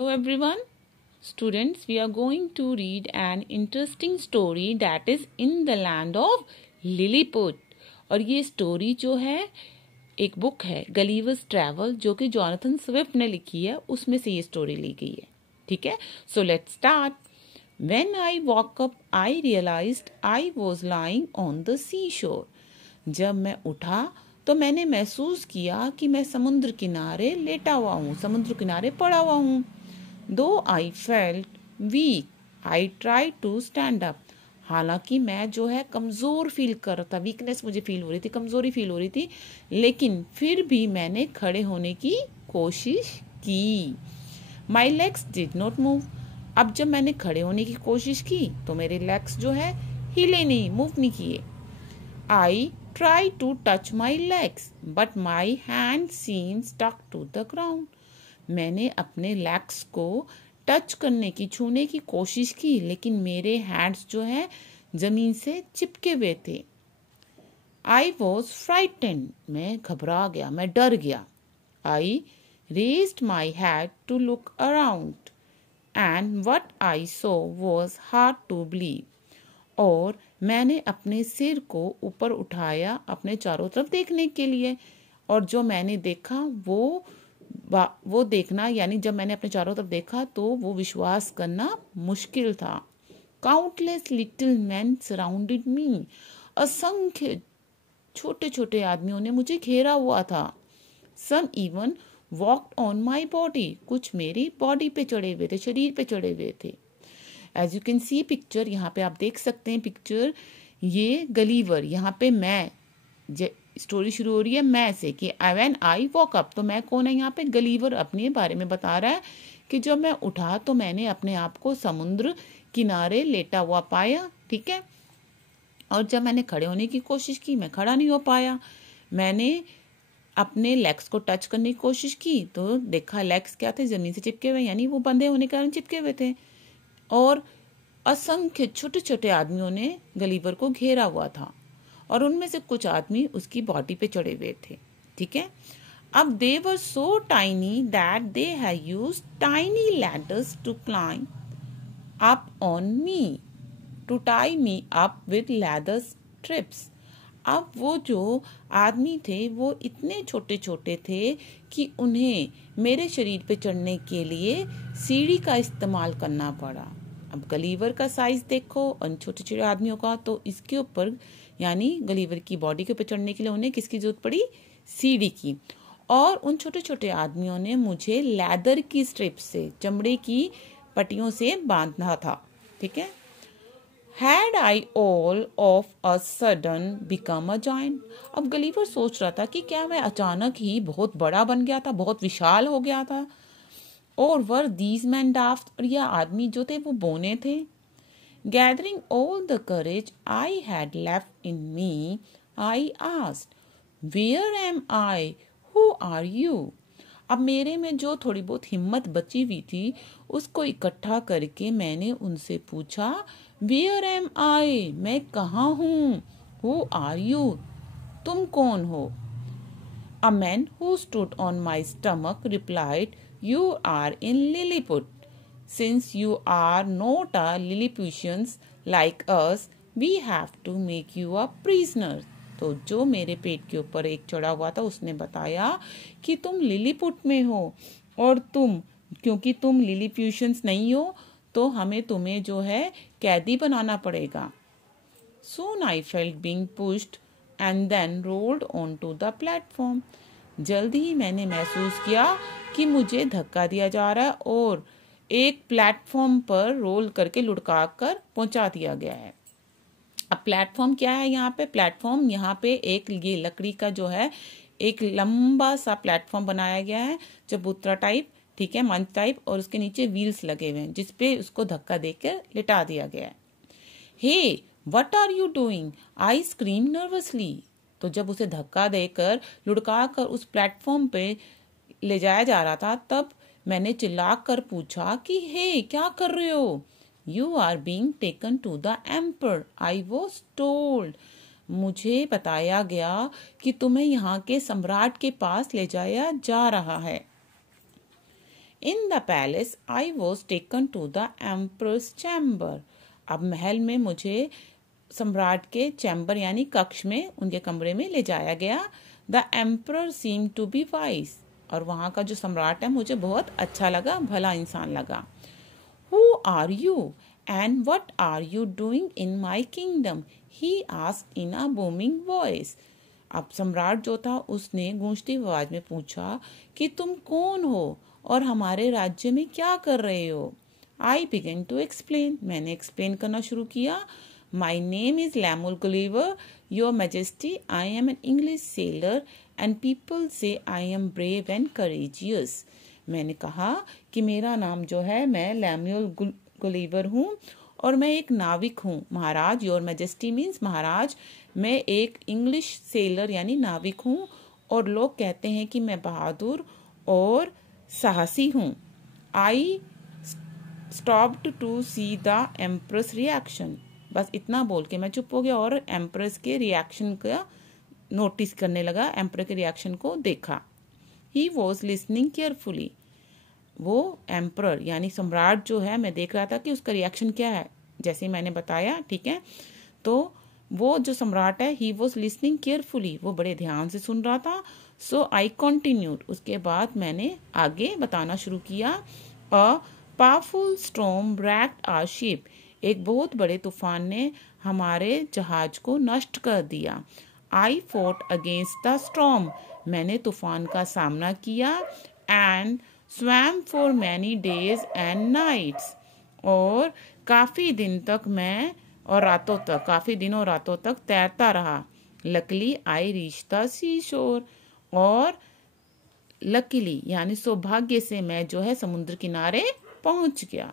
Hello everyone. Students, we are going to read an interesting story that is in the land of Lilliput. और ये story जो है एक book है गलीवर्स travel जो कि जॉनथन स्विफ्ट ने लिखी है, उसमें से ये स्टोरी ली गई है. ठीक है, so let's start. When I woke up, I realized I was lying on the seashore. जब मैं उठा तो मैंने महसूस किया कि मैं समुद्र किनारे लेटा हुआ हूँ, समुद्र किनारे पड़ा हुआ हूँ. Though I felt weak, I tried to stand up. हालांकि मैं जो है कमज़ोर फील कर रहा था, वीकनेस मुझे फील हो रही थी, कमज़ोरी फील हो रही थी, लेकिन फिर भी मैंने खड़े होने की कोशिश की. My legs did not move. अब जब मैंने खड़े होने की कोशिश की तो मेरे लेग्स जो है हिले नहीं, मूव नहीं किए. I tried to touch my legs, but my hands seemed stuck to the ground. मैंने अपने लेग्स को टच करने की, छूने की कोशिश की, लेकिन मेरे हैंड्स जो है जमीन से चिपके हुए थे. I was frightened. मैं घबरा गया, मैं डर गया. I raised my head to look around, and what I saw was hard to believe. और मैंने अपने सिर को ऊपर उठाया अपने चारों तरफ देखने के लिए, और जो मैंने देखा वो देखना, यानी जब मैंने अपने चारों तरफ देखा तो वो विश्वास करना मुश्किल था. Countless little men surrounded me. असंख्य छोटे छोटे आदमियों ने मुझे घेरा हुआ था. Some even walked on my body. कुछ मेरी बॉडी पे चढ़े हुए थे, शरीर पे चढ़े हुए थे. As you can see picture, यहाँ पे आप देख सकते हैं पिक्चर, ये गलीवर, यहाँ पे मैं, स्टोरी शुरू हो रही है मैं से कि व्हेन आई वॉक अप. तो मैं कौन है यहाँ पे? गलीवर अपने बारे में बता रहा है कि जब मैं उठा तो मैंने अपने आप को समुद्र किनारे लेटा हुआ पाया. ठीक है, और जब मैंने खड़े होने की कोशिश की मैं खड़ा नहीं हो पाया. मैंने अपने लेग्स को टच करने की कोशिश की तो देखा लेग्स क्या थे, जमीन से चिपके हुए, यानी वो बंधे होने के कारण चिपके हुए थे. और असंख्य छोटे छोटे आदमियों ने गलीवर को घेरा हुआ था, और उनमें से कुछ आदमी उसकी बॉडी पे चढ़े हुए थे. ठीक है, अब they were so tiny that they had used tiny ladders to climb up on me to tie me up with leather strips. अब वो जो आदमी थे वो इतने छोटे छोटे थे कि उन्हें मेरे शरीर पे चढ़ने के लिए सीढ़ी का इस्तेमाल करना पड़ा. अब गलीवर का साइज देखो और छोटे छोटे आदमियों का, तो इसके ऊपर यानी गलीवर की बॉडी के ऊपर चढ़ने के लिए उन्हें किसकी जरूरत पड़ी? सीढ़ी की. और उन छोटे छोटे आदमियों ने मुझे लेदर की स्ट्रिप से, चमड़े की पट्टियों से बांधा था. ठीक है, Had I all of a sudden become a giant? अब गलीवर सोच रहा था कि क्या मैं अचानक ही बहुत बड़ा बन गया था, बहुत विशाल हो गया था. और वर these men daft? और यह आदमी जो थे वो बौने थे. Gathering all the courage I had left in me, I asked, Where am I? Who are you? अब मेरे में जो थोड़ी बहुत हिम्मत बची हुई थी उसको इकट्ठा करके मैंने उनसे पूछा, Where am I? मैं कहाँ हूँ? Who are you? तुम कौन हो? A man who stood on my stomach replied, You are in Lilliput. Since you are not a Lilliputians like us, we have to make you a prisoner. तो जो मेरे पेट के ऊपर एक चढ़ा हुआ था उसने बताया कि तुम लिलीपुट में हो, और क्योंकि तुम लिलीप्यूशियंस नहीं हो तो हमें तुम्हें जो है कैदी बनाना पड़ेगा. Soon I felt being pushed and then rolled onto the platform. जल्दी ही मैंने महसूस किया कि मुझे धक्का दिया जा रहा है और एक प्लेटफॉर्म पर रोल करके लुढ़का कर पहुंचा दिया गया है. अब प्लेटफॉर्म क्या है? यहाँ पे प्लेटफॉर्म, यहाँ पे एक ये लकड़ी का जो है एक लंबा सा प्लेटफॉर्म बनाया गया है, चबूतरा टाइप. ठीक है, मंच टाइप, और उसके नीचे व्हील्स लगे हुए हैं जिसपे उसको धक्का देकर लिटा दिया गया है. Hey what are you doing? I scream nervously. तो जब उसे धक्का देकर लुढ़का कर उस प्लेटफॉर्म पे ले जाया जा रहा था तब मैंने चिल्ला कर पूछा कि हे क्या कर रहे हो? You are being taken to the emperor, I was told. मुझे बताया गया कि तुम्हें यहाँ के सम्राट के पास ले जाया जा रहा है. In the palace I was taken to the emperor's chamber. अब महल में मुझे सम्राट के चैम्बर यानी कक्ष में, उनके कमरे में ले जाया गया। The emperor seem to be wise, और वहाँ का जो सम्राट है मुझे बहुत अच्छा लगा, भला इंसान लगा। Who are you and what are you doing in my kingdom, he asked in a booming voice. अब सम्राट जो था उसने गूंजती आवाज में पूछा कि तुम कौन हो और हमारे राज्य में क्या कर रहे हो। आई बिगन टू एक्सप्लेन, मैंने एक्सप्लेन करना शुरू किया। My name is Lemuel Gulliver, your majesty, I am an English sailor and people say I am brave and courageous. मैंने कहा कि मेरा नाम जो है, मैं लैमुल गुलिवर हूँ और मैं एक नाविक हूँ। महाराज, योर मैजेस्टी मीन्स महाराज, मैं एक इंग्लिश सेलर यानी नाविक हूँ और लोग कहते हैं कि मैं बहादुर और साहसी हूँ। I stopped to see the empress reaction, बस इतना बोल के मैं चुप हो गया और एम्प्रेस के रिएक्शन का नोटिस करने लगा, एम्प्रेस के रिएक्शन को देखा। ही वॉज लिसनिंग केयरफुली, वो एम्परर यानी सम्राट जो है, मैं देख रहा था कि उसका रिएक्शन क्या है, जैसे मैंने बताया, ठीक है। तो वो जो सम्राट है, ही वॉज लिसनिंग केयरफुली, वो बड़े ध्यान से सुन रहा था। सो आई कंटिन्यूड, उसके बाद मैंने आगे बताना शुरू किया। A powerful storm wrecked our ship, एक बहुत बड़े तूफान ने हमारे जहाज को नष्ट कर दिया। I fought against the storm, मैंने तूफान का सामना किया। And swam for many days and nights, और काफ़ी दिन तक मैं और रातों तक, काफ़ी दिनों रातों तक तैरता रहा। लकीली आई रीच द सी शोर, और लकीली यानी सौभाग्य से मैं जो है समुद्र किनारे पहुंच गया।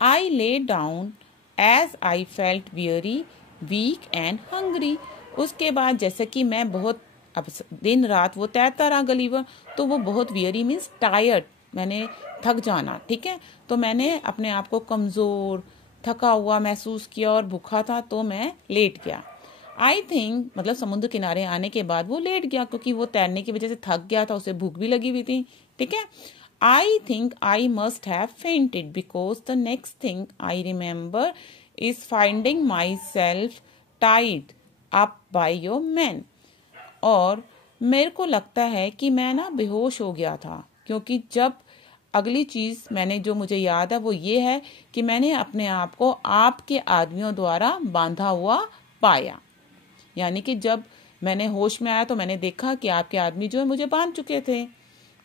I lay down as I felt very weak and hungry, उसके बाद जैसे कि मैं बहुत, अब दिन रात वो तैरता रहा गलीवर, तो वो बहुत वियरी मीन्स टायर्ड, मैंने थक जाना, ठीक है। तो मैंने अपने आप को कमज़ोर, थका हुआ महसूस किया और भूखा था, तो मैं लेट गया। आई थिंक मतलब समुद्र किनारे आने के बाद वो लेट गया, क्योंकि वो तैरने की वजह से थक गया था, उसे भूख भी लगी हुई थी, ठीक है। I think I must have fainted because the next thing I remember is finding my self tied up by your man, और मेरे को लगता है कि मैं ना बेहोश हो गया था, क्योंकि जब अगली चीज मैंने जो मुझे याद है वो ये है कि मैंने अपने आप को आपके आदमियों द्वारा बांधा हुआ पाया। यानी कि जब मैंने होश में आया तो मैंने देखा कि आपके आदमी जो है मुझे बांध चुके थे।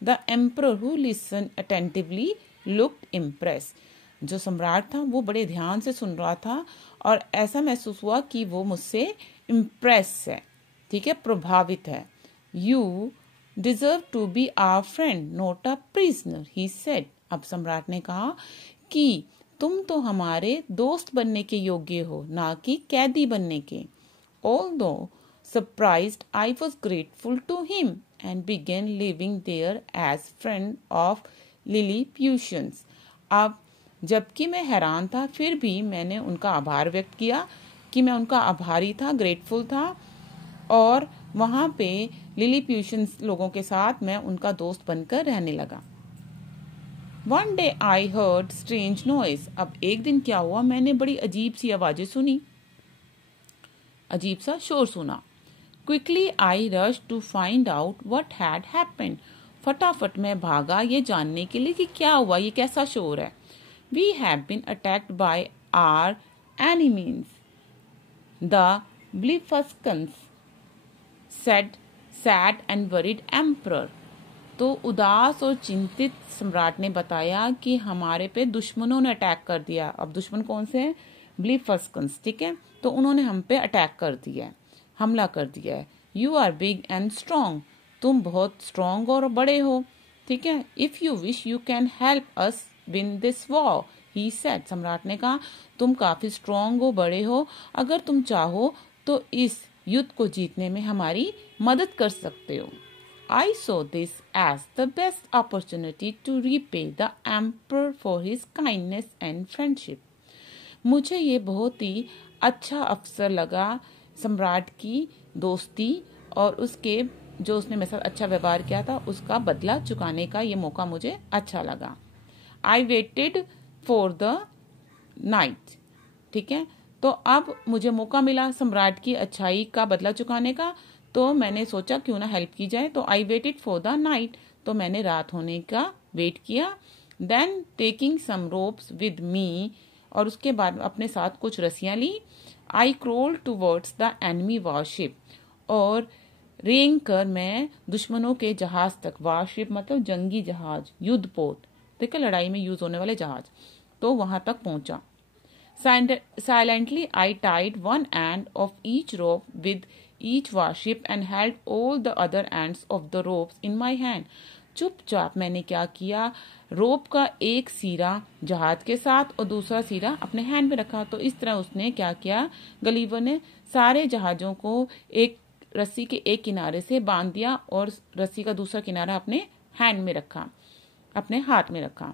The emperor who listen attentively looked impress, जो सम्राट था वो बड़े ध्यान से सुन रहा था और ऐसा महसूस हुआ कि वो मुझसे इम्प्रेस है, ठीक है, प्रभावित है। You deserve to be our friend not a prisoner, he said. अब सम्राट ने कहा कि तुम तो हमारे दोस्त बनने के योग्य हो, ना कि कैदी बनने के। Although surprised, I was grateful to him and began living there as friend of Lilliputians. अब जबकि मैं हैरान था, फिर भी मैंने उनका आभार व्यक्त किया कि मैं उनका आभारी था, ग्रेटफुल था, और वहाँ पे लिलीप्यूशंस लोगों के साथ मैं उनका दोस्त बनकर रहने लगा। One day I heard strange noise. अब एक दिन क्या हुआ, मैंने बड़ी अजीब सी आवाजें सुनी, अजीब सा शोर सुना। Quickly I rush to find out what had happened, फटाफट मैं भागा ये जानने के लिए कि क्या हुआ, ये कैसा शोर है। We have been attacked by our enemies the Blefuscans, said sad and worried emperor. तो उदास और चिंतित सम्राट ने बताया कि हमारे पे दुश्मनों ने अटैक कर दिया। अब दुश्मन कौन से हैं? ब्लिफस्कन्स, ठीक है। तो उन्होंने हम पे अटैक कर दिया है, हमला कर दिया है। You are big and strong, तुम बहुत स्ट्रॉन्ग और बड़े हो, ठीक है। If you wish you can help us win this war, he said. सम्राट ने कहा तुम काफी स्ट्रॉन्ग हो, बड़े हो, अगर तुम चाहो तो इस युद्ध को जीतने में हमारी मदद कर सकते हो। I saw this as the best opportunity to repay the emperor for his kindness and friendship. मुझे ये बहुत ही अच्छा अवसर लगा सम्राट की दोस्ती और उसके जो उसने मेरे साथ अच्छा व्यवहार किया था उसका बदला चुकाने का ये मौका मुझे अच्छा लगा। आई वेटेड फॉर द नाइट। ठीक है, तो अब मुझे मौका मिला सम्राट की अच्छाई का बदला चुकाने का, तो मैंने सोचा क्यों ना हेल्प की जाए। तो I waited for the night, तो मैंने रात होने का वेट किया। Then taking some ropes with me, और उसके बाद अपने साथ कुछ रस्सियां ली। I crawled towards the enemy warship, और रेंग कर मैं दुश्मनों के जहाज तक, वारशिप मतलब जंगी जहाज, युद्धपोत, ठीक है, लड़ाई में यूज होने वाले जहाज, तो वहां तक पहुंचा। Silently I tied one end of each rope with each warship and held all the other ends of the ropes in my hand. चुपचाप मैंने क्या किया, रोप का एक सिरा जहाज के साथ और दूसरा सिरा अपने हैंड में रखा। तो इस तरह उसने क्या किया, गलीवर ने सारे जहाजों को एक रस्सी के एक किनारे से बांध दिया और रस्सी का दूसरा किनारा अपने हैंड में रखा, अपने हाथ में रखा।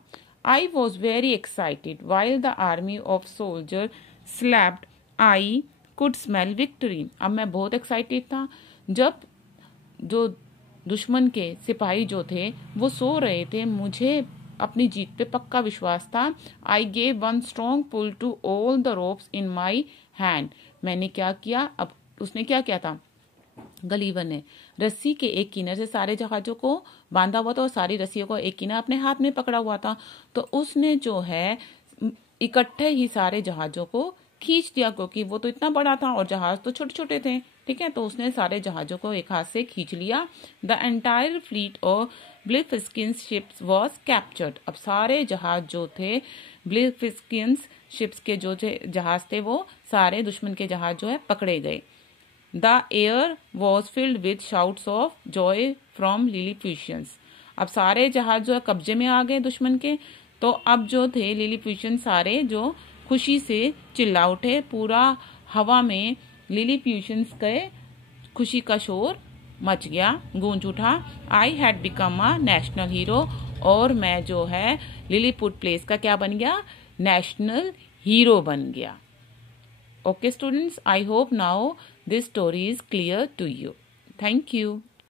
I was very excited while the army of soldiers slept. I could smell victory. अब मैं बहुत एक्साइटेड था जब जो दुश्मन के सिपाही जो थे वो सो रहे थे, मुझे अपनी जीत पे पक्का विश्वास था। I gave one strong pull to all the ropes in my hand. मैंने क्या किया, अब उसने क्या किया था, गलीवर ने रस्सी के एक किनारे से सारे जहाजों को बांधा हुआ था और सारी रस्सियों को एक किनारा अपने हाथ में पकड़ा हुआ था। तो उसने जो है इकट्ठे ही सारे जहाजों को खींच दिया, क्योंकि वो तो इतना बड़ा था और जहाज तो छोटे छोटे थे। ठीक है, तो उसने सारे जहाजों को एक हाथ से खींच लिया। The entire fleet of Blefuscans ships was captured. अब सारे जहाज जो थे, ब्लिफस्किन्स शिप्स के जो जहाज थे, वो सारे दुश्मन के जहाज जो है पकड़े गए। The air was filled with shouts of joy from Lilliputians. अब सारे जहाज जो है कब्जे में आ गए दुश्मन के, तो अब जो थे लिलीपुशियन सारे जो खुशी से चिल्ला उठे, पूरा हवा में लिलीपुशियंस के खुशी का शोर मच गया, गूंज उठा। I had become a national hero, और मैं जो है लिलीपुट प्लेस का क्या बन गया, नेशनल हीरो बन गया। Okay students, I hope now this story is clear to you. Thank you.